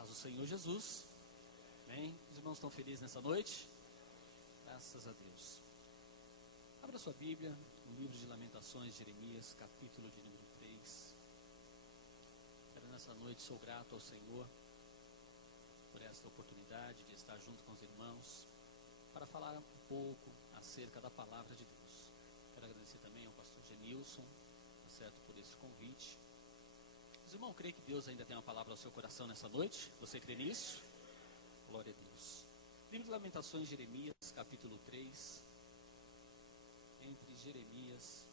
paz do Senhor Jesus. Amém? Os irmãos estão felizes nessa noite? Graças a Deus. Abra sua Bíblia no livro de Lamentações, Jeremias, capítulo de número 3. Quero nessa noite, sou grato ao Senhor por esta oportunidade de estar junto com os irmãos para falar um pouco acerca da palavra de Deus. Quero agradecer também ao pastor Genilson, tá certo, por esse convite. Os irmãos creem que Deus ainda tem uma palavra ao seu coração nessa noite? Você crê nisso? Glória a Deus. Livro de Lamentações, Jeremias, capítulo 3. Entre Jeremias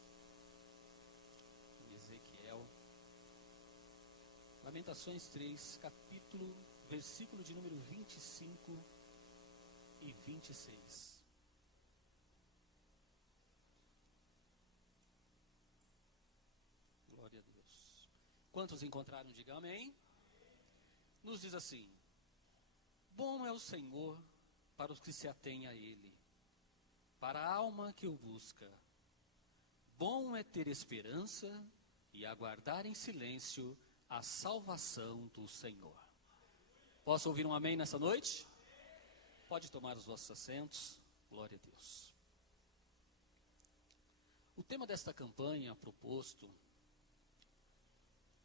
e Ezequiel. Lamentações 3, capítulo, versículo de número 25 e 26. Glória a Deus. Quantos encontraram, diga amém. Nos diz assim: bom é o Senhor para os que se atêm a Ele, para a alma que o busca. Bom é ter esperança e aguardar em silêncio a salvação do Senhor. Posso ouvir um amém nessa noite? Pode tomar os vossos assentos. Glória a Deus. O tema desta campanha proposto: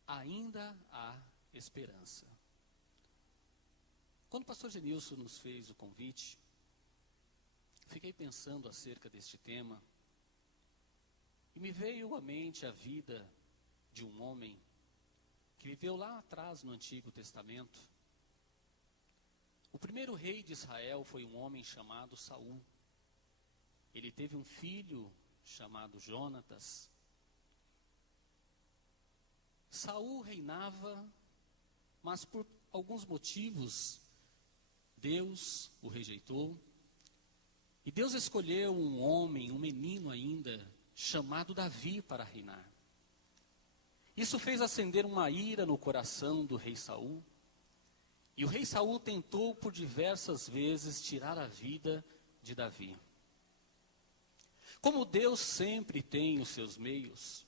ainda há esperança. Quando o pastor Genilson nos fez o convite, fiquei pensando acerca deste tema e me veio à mente a vida de um homem que viveu lá atrás no Antigo Testamento. O primeiro rei de Israel foi um homem chamado Saul. Ele teve um filho chamado Jonatas. Saul reinava, mas por alguns motivos Deus o rejeitou. E Deus escolheu um homem, um menino ainda, chamado Davi para reinar. Isso fez acender uma ira no coração do rei Saul. E o rei Saul tentou por diversas vezes tirar a vida de Davi. Como Deus sempre tem os seus meios,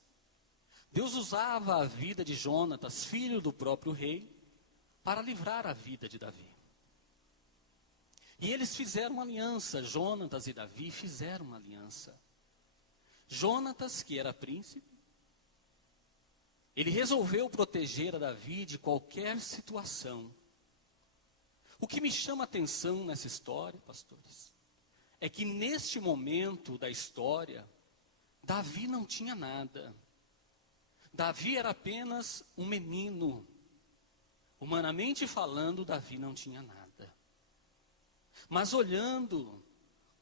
Deus usava a vida de Jonatas, filho do próprio rei, para livrar a vida de Davi. E eles fizeram uma aliança, Jonatas e Davi fizeram uma aliança. Jonatas, que era príncipe, ele resolveu proteger a Davi de qualquer situação. O que me chama a atenção nessa história, pastores, é que neste momento da história, Davi não tinha nada. Davi era apenas um menino. Humanamente falando, Davi não tinha nada. Mas olhando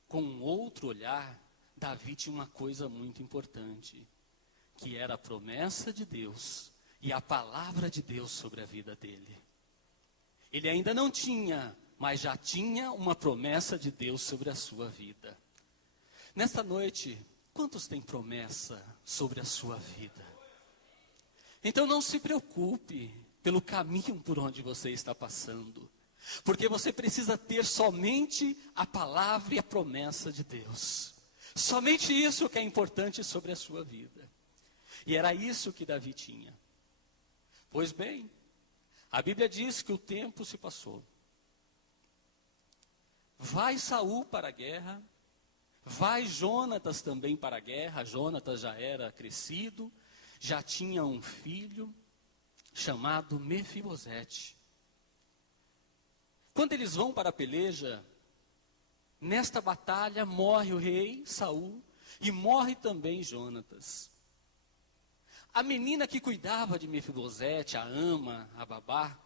com um outro olhar, Davi tinha uma coisa muito importante, que era a promessa de Deus e a palavra de Deus sobre a vida dele. Ele ainda não tinha, mas já tinha uma promessa de Deus sobre a sua vida. Nesta noite, quantos têm promessa sobre a sua vida? Então não se preocupe pelo caminho por onde você está passando, porque você precisa ter somente a palavra e a promessa de Deus. Somente isso que é importante sobre a sua vida. E era isso que Davi tinha. Pois bem, a Bíblia diz que o tempo se passou. Vai Saul para a guerra, vai Jonatas também para a guerra. Jonatas já era crescido, já tinha um filho chamado Mefibosete. Quando eles vão para a peleja, nesta batalha morre o rei Saul e morre também Jonatas. A menina que cuidava de Mefibosete, a ama, a babá,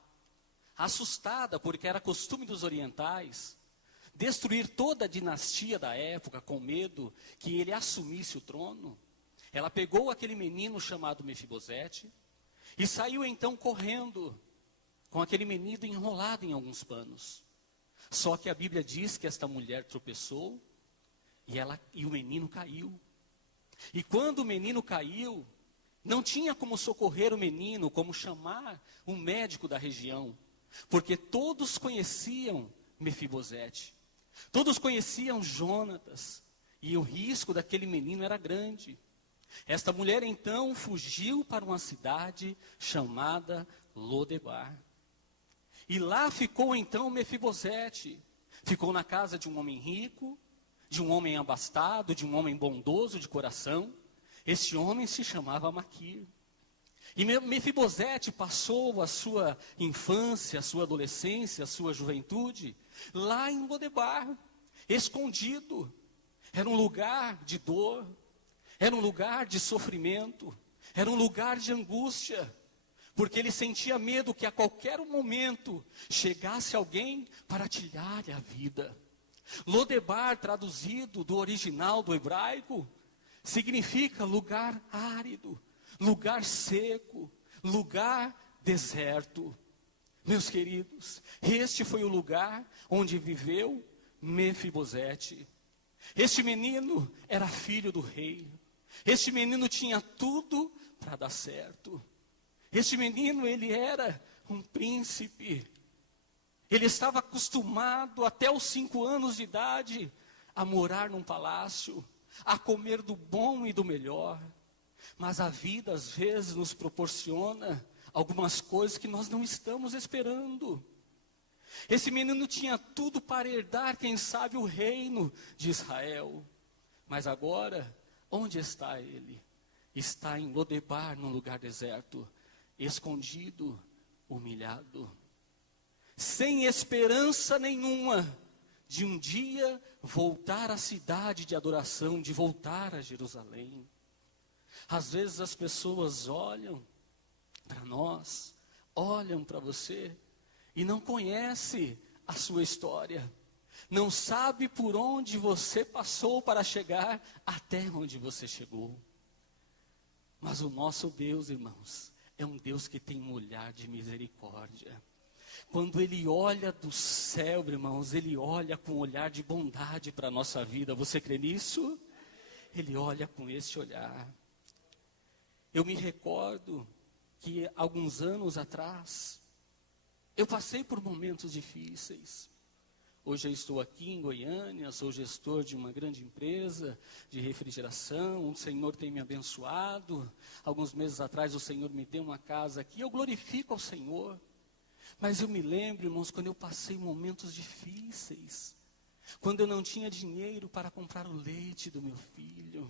assustada porque era costume dos orientais destruir toda a dinastia da época com medo que ele assumisse o trono, ela pegou aquele menino chamado Mefibosete e saiu então correndo com aquele menino enrolado em alguns panos. Só que a Bíblia diz que esta mulher tropeçou e o menino caiu. E quando o menino caiu, não tinha como socorrer o menino, como chamar um médico da região, porque todos conheciam Mefibosete, todos conheciam Jonatas, e o risco daquele menino era grande. Esta mulher então fugiu para uma cidade chamada Lodebar. E lá ficou então Mefibosete. Ficou na casa de um homem rico, de um homem abastado, de um homem bondoso de coração. Esse homem se chamava Maquir. E Mefibosete passou a sua infância, a sua adolescência, a sua juventude, lá em Lodebar, escondido. Era um lugar de dor, era um lugar de sofrimento, era um lugar de angústia, porque ele sentia medo que a qualquer momento chegasse alguém para tirar-lhe a vida. Lodebar, traduzido do original do hebraico, significa lugar árido, lugar seco, lugar deserto. Meus queridos, este foi o lugar onde viveu Mefibosete. Este menino era filho do rei. Este menino tinha tudo para dar certo. Este menino, ele era um príncipe. Ele estava acostumado até os 5 anos de idade a morar num palácio, a comer do bom e do melhor. Mas a vida às vezes nos proporciona algumas coisas que nós não estamos esperando. Esse menino tinha tudo para herdar, quem sabe, o reino de Israel. Mas agora, onde está ele? Está em Lodebar, num lugar deserto, escondido, humilhado, sem esperança nenhuma de um dia voltar à cidade de adoração, de voltar a Jerusalém. Às vezes as pessoas olham para nós, olham para você e não conhecem a sua história, não sabe por onde você passou para chegar até onde você chegou. Mas o nosso Deus, irmãos, é um Deus que tem um olhar de misericórdia. Quando Ele olha do céu, irmãos, Ele olha com um olhar de bondade para a nossa vida. Você crê nisso? Ele olha com esse olhar. Eu me recordo que alguns anos atrás, eu passei por momentos difíceis. Hoje eu estou aqui em Goiânia, sou gestor de uma grande empresa de refrigeração. O Senhor tem me abençoado. Alguns meses atrás o Senhor me deu uma casa aqui. Eu glorifico ao Senhor. Mas eu me lembro, irmãos, quando eu passei momentos difíceis. Quando eu não tinha dinheiro para comprar o leite do meu filho.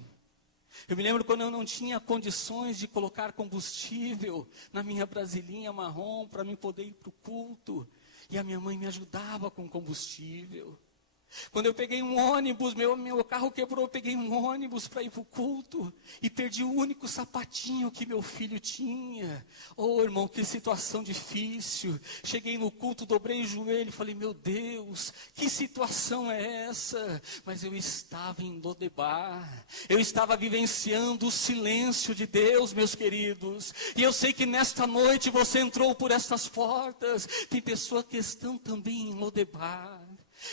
Eu me lembro quando eu não tinha condições de colocar combustível na minha brasilinha marrom para mim poder ir para o culto. E a minha mãe me ajudava com combustível. Quando eu peguei um ônibus, meu carro quebrou, eu peguei um ônibus para ir para o culto. E perdi o único sapatinho que meu filho tinha. Oh, irmão, que situação difícil. Cheguei no culto, dobrei o joelho e falei, meu Deus, que situação é essa? Mas eu estava em Lodebar. Eu estava vivenciando o silêncio de Deus, meus queridos. E eu sei que nesta noite você entrou por estas portas. Tem pessoas que estão também em Lodebar.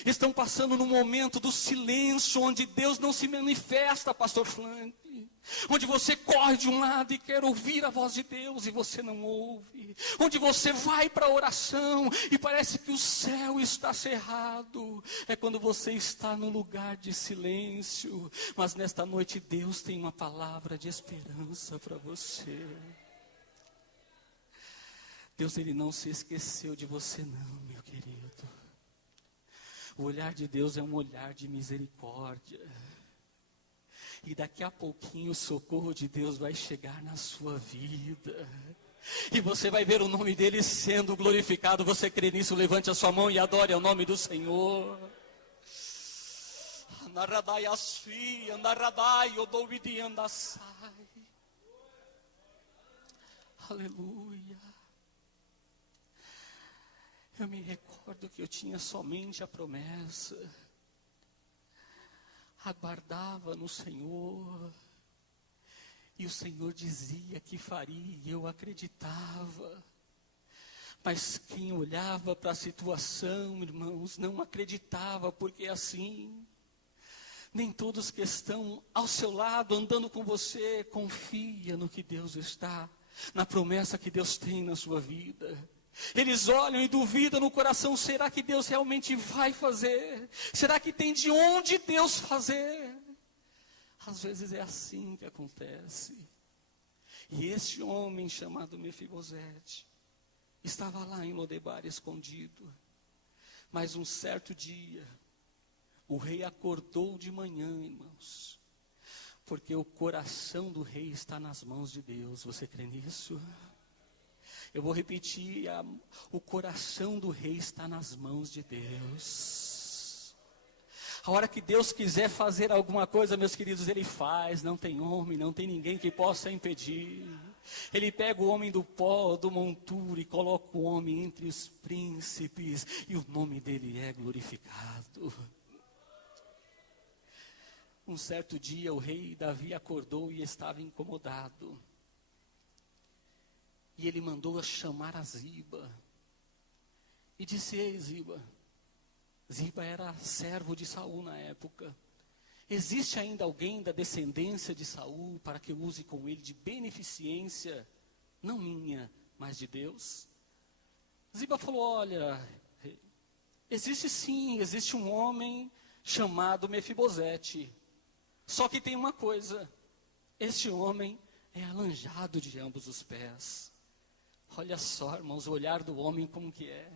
Estão passando no momento do silêncio, onde Deus não se manifesta, pastor Frank. Onde você corre de um lado e quer ouvir a voz de Deus e você não ouve. Onde você vai para a oração e parece que o céu está cerrado. É quando você está no lugar de silêncio. Mas nesta noite Deus tem uma palavra de esperança para você. Deus, Ele não se esqueceu de você não, meu querido. O olhar de Deus é um olhar de misericórdia. E daqui a pouquinho o socorro de Deus vai chegar na sua vida. E você vai ver o nome dele sendo glorificado. Você crê nisso? Levante a sua mão e adore ao nome do Senhor. Aleluia. Eu me recordo que eu tinha somente a promessa, aguardava no Senhor, e o Senhor dizia que faria, e eu acreditava. Mas quem olhava para a situação, irmãos, não acreditava, porque é assim. Nem todos que estão ao seu lado, andando com você, confia no que Deus está, na promessa que Deus tem na sua vida. Eles olham e duvidam no coração, será que Deus realmente vai fazer? Será que tem de onde Deus fazer? Às vezes é assim que acontece. E este homem chamado Mefibosete, estava lá em Lodebar escondido. Mas um certo dia, o rei acordou de manhã, irmãos, porque o coração do rei está nas mãos de Deus. Você crê nisso? Eu vou repetir, o coração do rei está nas mãos de Deus. A hora que Deus quiser fazer alguma coisa, meus queridos, Ele faz. Não tem homem, não tem ninguém que possa impedir. Ele pega o homem do pó, do monturo, e coloca o homem entre os príncipes, e o nome dele é glorificado. Um certo dia o rei Davi acordou e estava incomodado. E ele mandou chamar a Ziba. E disse: ei, Ziba. Ziba era servo de Saul na época. Existe ainda alguém da descendência de Saul para que eu use com ele de beneficência, não minha, mas de Deus? Ziba falou: olha, existe sim, existe um homem chamado Mefibosete. Só que tem uma coisa, este homem é alanjado de ambos os pés. Olha só, irmãos, o olhar do homem como que é.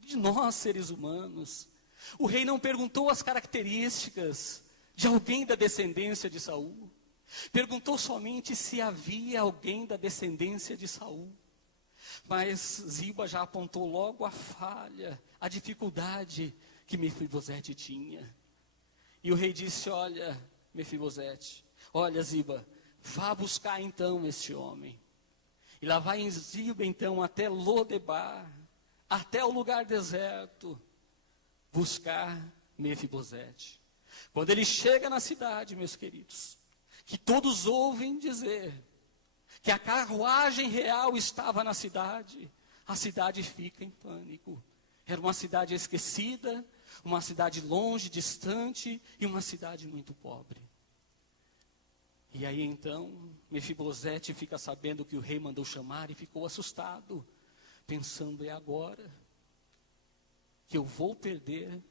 De nós, seres humanos. O rei não perguntou as características de alguém da descendência de Saul. Perguntou somente se havia alguém da descendência de Saul. Mas Ziba já apontou logo a falha, a dificuldade que Mefibosete tinha. E o rei disse: olha, Mefibosete, olha, Ziba, vá buscar então este homem. E lá vai em Ziba então até Lodebar, até o lugar deserto, buscar Mefibosete. Quando ele chega na cidade, meus queridos, que todos ouvem dizer que a carruagem real estava na cidade, a cidade fica em pânico. Era uma cidade esquecida, uma cidade longe, distante, e uma cidade muito pobre. E aí então, Mefibosete fica sabendo que o rei mandou chamar e ficou assustado, pensando: é agora que eu vou perder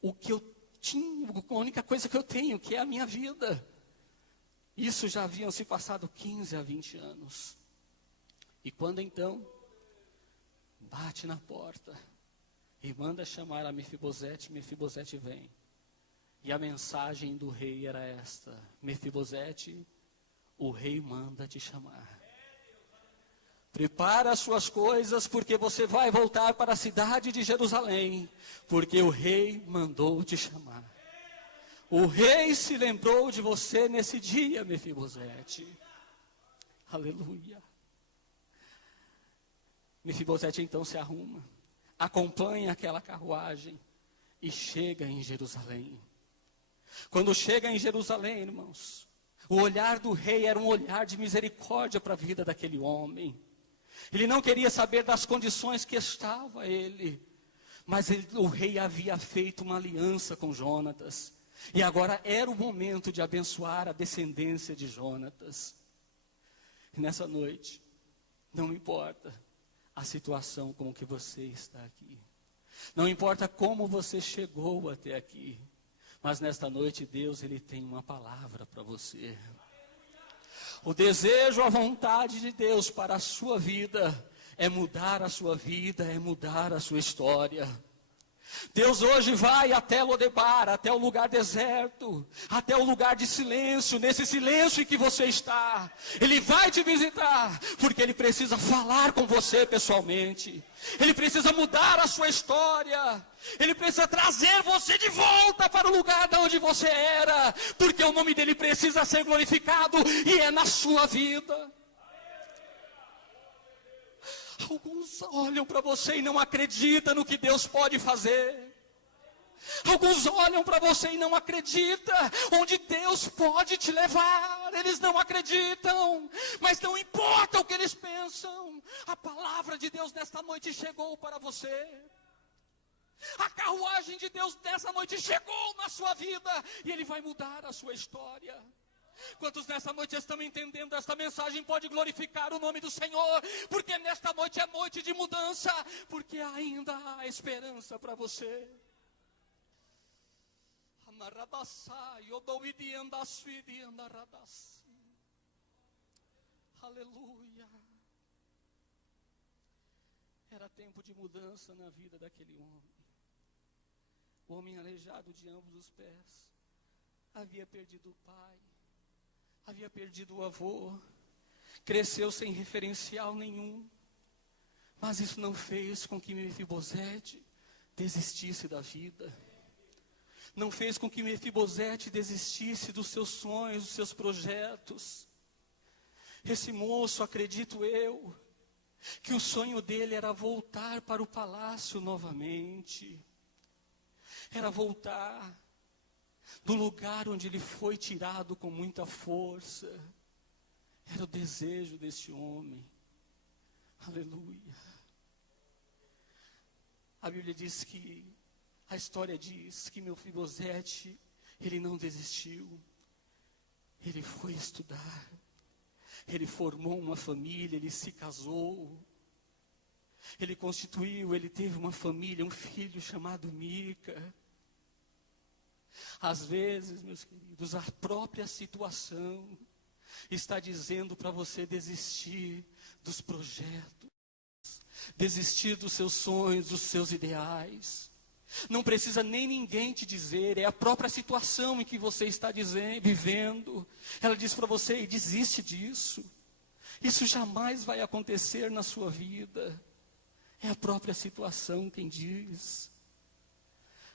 o que eu tinha, a única coisa que eu tenho, que é a minha vida. Isso já haviam se passado 15 a 20 anos. E quando então, bate na porta e manda chamar a Mefibosete, Mefibosete vem. E a mensagem do rei era esta: Mefibosete, o rei manda te chamar. Prepara as suas coisas, porque você vai voltar para a cidade de Jerusalém, porque o rei mandou te chamar. O rei se lembrou de você nesse dia, Mefibosete. Aleluia. Mefibosete então se arruma, acompanha aquela carruagem e chega em Jerusalém. Quando chega em Jerusalém, irmãos, o olhar do rei era um olhar de misericórdia para a vida daquele homem. Ele não queria saber das condições que estava ele, mas o rei havia feito uma aliança com Jonatas, e agora era o momento de abençoar a descendência de Jonatas. E nessa noite, não importa a situação com que você está aqui, não importa como você chegou até aqui, mas nesta noite Deus, Ele tem uma palavra para você. O desejo, a vontade de Deus para a sua vida é mudar a sua vida, é mudar a sua história. Deus hoje vai até Lodebar, até o lugar deserto, até o lugar de silêncio, nesse silêncio em que você está. Ele vai te visitar, porque Ele precisa falar com você pessoalmente. Ele precisa mudar a sua história. Ele precisa trazer você de volta para o lugar de onde você era, porque o nome dEle precisa ser glorificado, e é na sua vida. Alguns olham para você e não acreditam no que Deus pode fazer. Alguns olham para você e não acreditam onde Deus pode te levar. Eles não acreditam, mas não importa o que eles pensam. A palavra de Deus nesta noite chegou para você. A carruagem de Deus nessa noite chegou na sua vida, e Ele vai mudar a sua história. Quantos nessa noite estão entendendo esta mensagem? Pode glorificar o nome do Senhor, porque nesta noite é noite de mudança, porque ainda há esperança para você. Aleluia. Era tempo de mudança na vida daquele homem. O homem aleijado de ambos os pés havia perdido o pai, havia perdido o avô, cresceu sem referencial nenhum. Mas isso não fez com que Mefibosete desistisse da vida. Não fez com que Mefibosete desistisse dos seus sonhos, dos seus projetos. Esse moço, acredito eu, que o sonho dele era voltar para o palácio novamente. Era voltar do lugar onde ele foi tirado com muita força. Era o desejo desse homem. Aleluia. A Bíblia diz que, a história diz que Mefibosete, ele não desistiu. Ele foi estudar. Ele formou uma família, ele se casou. Ele constituiu, ele teve uma família, um filho chamado Mica. Às vezes, meus queridos, a própria situação está dizendo para você desistir dos projetos, desistir dos seus sonhos, dos seus ideais. Não precisa nem ninguém te dizer, é a própria situação em que você está vivendo. Ela diz para você, desiste disso. Isso jamais vai acontecer na sua vida. É a própria situação quem diz.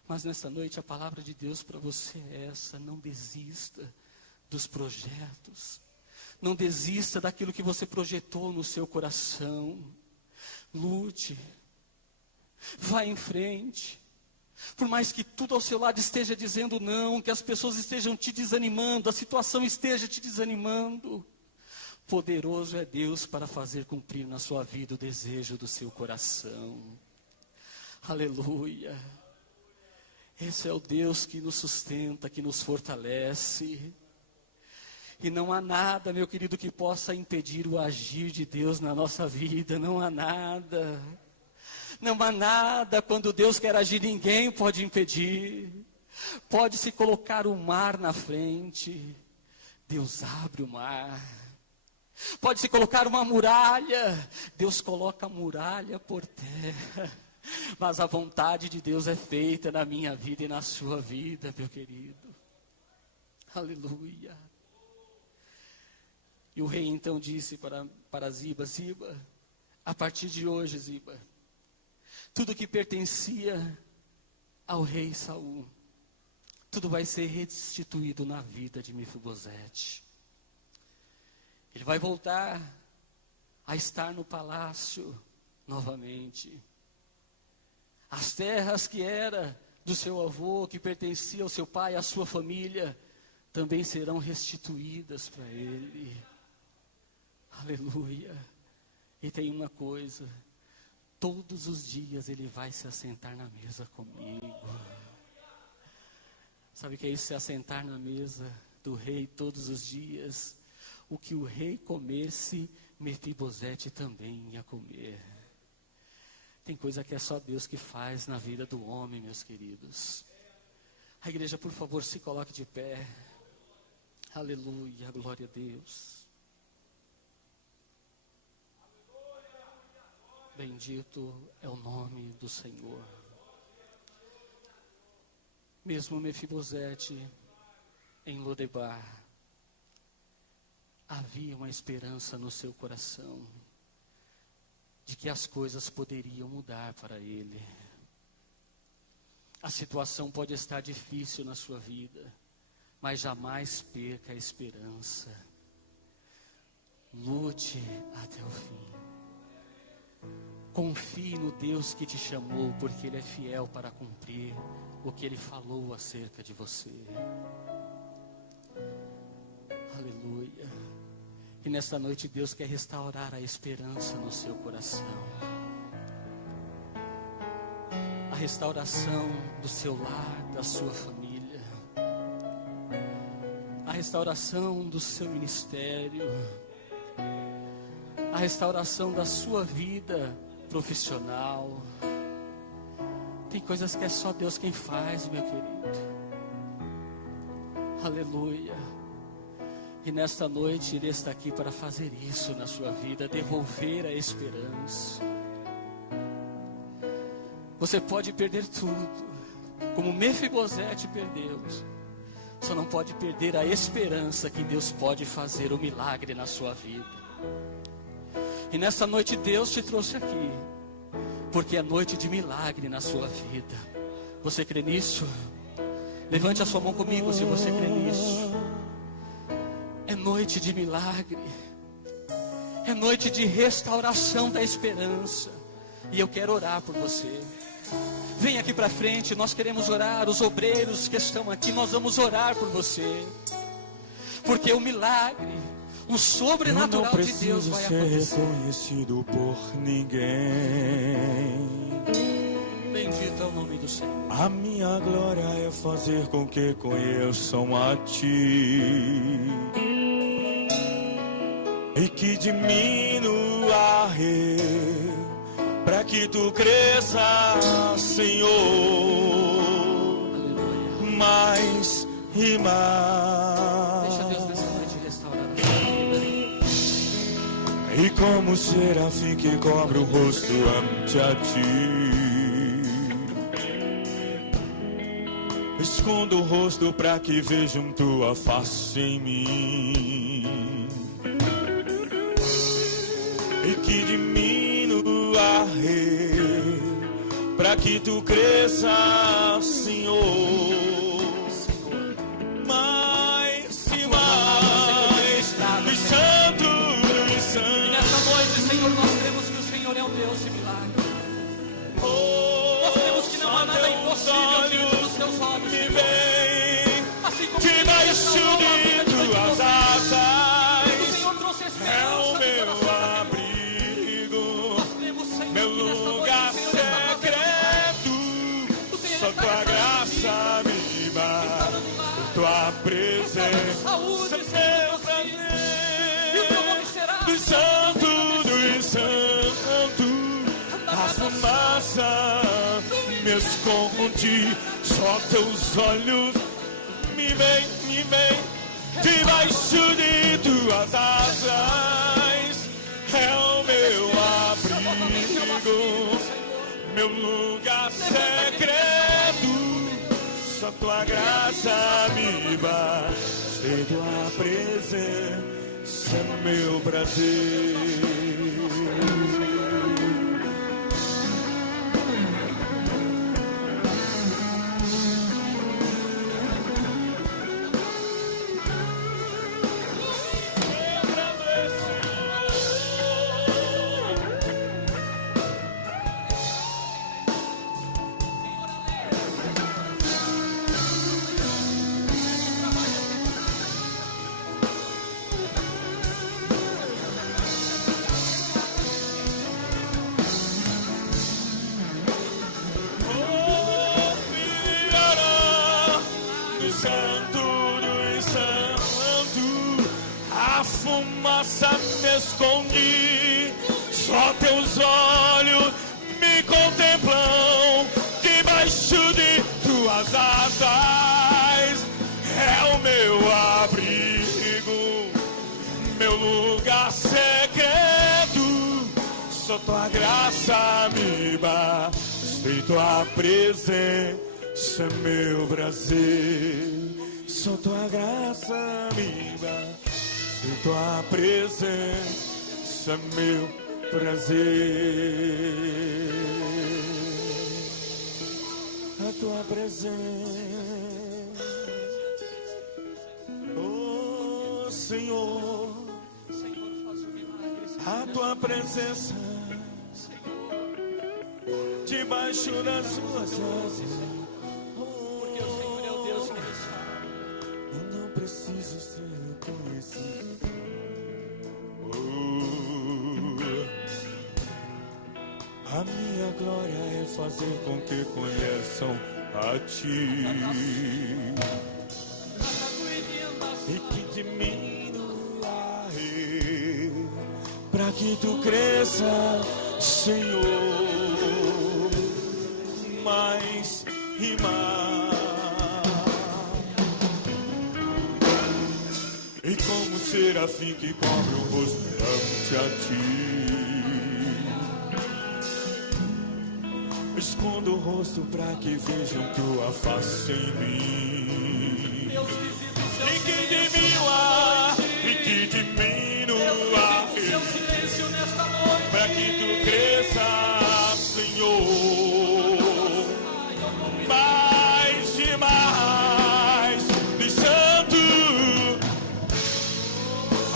Mas nessa noite a palavra de Deus para você é essa: não desista dos projetos. Não desista daquilo que você projetou no seu coração. Lute. Vá em frente. Por mais que tudo ao seu lado esteja dizendo não, que as pessoas estejam te desanimando, a situação esteja te desanimando, poderoso é Deus para fazer cumprir na sua vida o desejo do seu coração. Aleluia. Esse é o Deus que nos sustenta, que nos fortalece. E não há nada, meu querido, que possa impedir o agir de Deus na nossa vida. Não há nada. Não há nada. Quando Deus quer agir, ninguém pode impedir. Pode-se colocar o mar na frente, Deus abre o mar. Pode-se colocar uma muralha, Deus coloca a muralha por terra. Mas a vontade de Deus é feita na minha vida e na sua vida, meu querido. Aleluia. E o rei então disse para Ziba: Ziba, a partir de hoje, Ziba, tudo que pertencia ao rei Saul, tudo vai ser restituído na vida de Mefibosete. Ele vai voltar a estar no palácio novamente. As terras que era do seu avô, que pertencia ao seu pai, à sua família, também serão restituídas para ele. Aleluia. E tem uma coisa: todos os dias ele vai se assentar na mesa comigo. Sabe o que é isso? Se assentar na mesa do rei todos os dias. O que o rei comesse, Mefibosete também ia comer. Tem coisa que é só Deus que faz na vida do homem, meus queridos. A igreja, por favor, se coloque de pé. Aleluia, glória a Deus. Bendito é o nome do Senhor. Mesmo Mefibosete em Lodebar, havia uma esperança no seu coração de que as coisas poderiam mudar para ele. A situação pode estar difícil na sua vida, mas jamais perca a esperança. Lute até o fim. Confie no Deus que te chamou, porque Ele é fiel para cumprir o que Ele falou acerca de você. Aleluia. E nesta noite Deus quer restaurar a esperança no seu coração. A restauração do seu lar, da sua família. A restauração do seu ministério. A restauração da sua vida profissional. Tem coisas que é só Deus quem faz, meu querido. Aleluia. E nesta noite Ele está aqui para fazer isso na sua vida, devolver a esperança. Você pode perder tudo, como Mefibosete perdeu. Só não pode perder a esperança que Deus pode fazer o milagre na sua vida. E nessa noite Deus te trouxe aqui, porque é noite de milagre na sua vida. Você crê nisso? Levante a sua mão comigo se você crê nisso. É noite de milagre. É noite de restauração da esperança. E eu quero orar por você. Vem aqui para frente, nós queremos orar. Os obreiros que estão aqui, nós vamos orar por você. Porque o milagre, o sobrenatural de Deus vai acontecer. Eu não preciso ser reconhecido por ninguém. Bendito é o nome do Senhor. A minha glória é fazer com que conheçam a Ti, e que diminua eu, para que Tu cresça, Senhor, Aleluia. mais e mais. Deixa Deus nessa noite restaurar a sua vida. E como serafim que cobre o rosto ante a Ti, escondo o rosto para que vejam Tua face em mim, e que diminua eu, para que Tu cresça, Senhor, mais e mais, dos santos, dos santos. E nessa noite, Senhor, nós cremos que o Senhor é um Deus de milagre. Nós cremos que não há nada impossível diante dos Teus olhos, Me Senhor. vem Assim como debaixo de Tuas o asas, Senhor trouxe é esperança o no meu coração daquele abrigo, Nós cremos, Senhor, meu que nessa noite lugar o Senhor está fazendo secreto. O Senhor Só está Tua restaurando graça vidas, me está basta, dando milagre, Tua está presença, dando saúde, Senhor, meu dos teus filhos. E o Teu nome será dos santos, dos santos. A fumaça me esconde, só Teus olhos me vem, debaixo de Tuas asas, é o meu abrigo, meu lugar secreto, só Tua graça me basta, e Tua presença é meu prazer. Fumaça me escondi, só Teus olhos me contemplam, debaixo de Tuas asas, é o meu abrigo, meu lugar secreto, só Tua graça me basta, e Tua presença é meu prazer, só Tua graça me basta, e Tua presença é meu prazer, a Tua presença, oh Senhor, Senhor, faz o milagre, Senhor. a Tua presença, debaixo das Suas asas, Porque o Senhor é o Deus que restaura. eu não preciso ser conhecido. A minha glória é fazer com que conheçam a Ti, e que diminua eu, para que Tu cresça, Senhor, mais e mais. E como serafim que cobre o rosto ante a Ti, escondo o rosto pra que vejam tua face em mim. Deus, visita o seu E que silêncio diminua, nesta e noite. que Deus, diminua, visita o seu silêncio nesta noite. pra que tu cresças, Senhor, Ai, eu não me mais e mais de santo.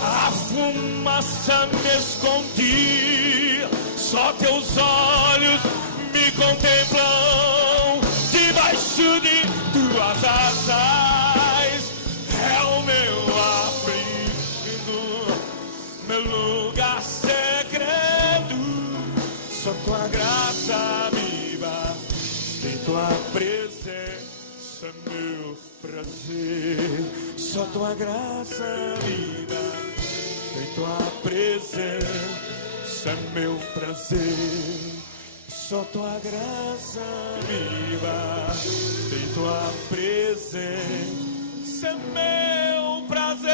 A fumaça me escondi, só teus olhos me contemplam. Debaixo de tuas asas é o meu abrigo, meu lugar secreto. Só tua graça viva, sem tua presença é meu prazer. Só tua graça viva, sem tua presença é meu prazer. Só tua graça viva, sem tua presença é meu prazer.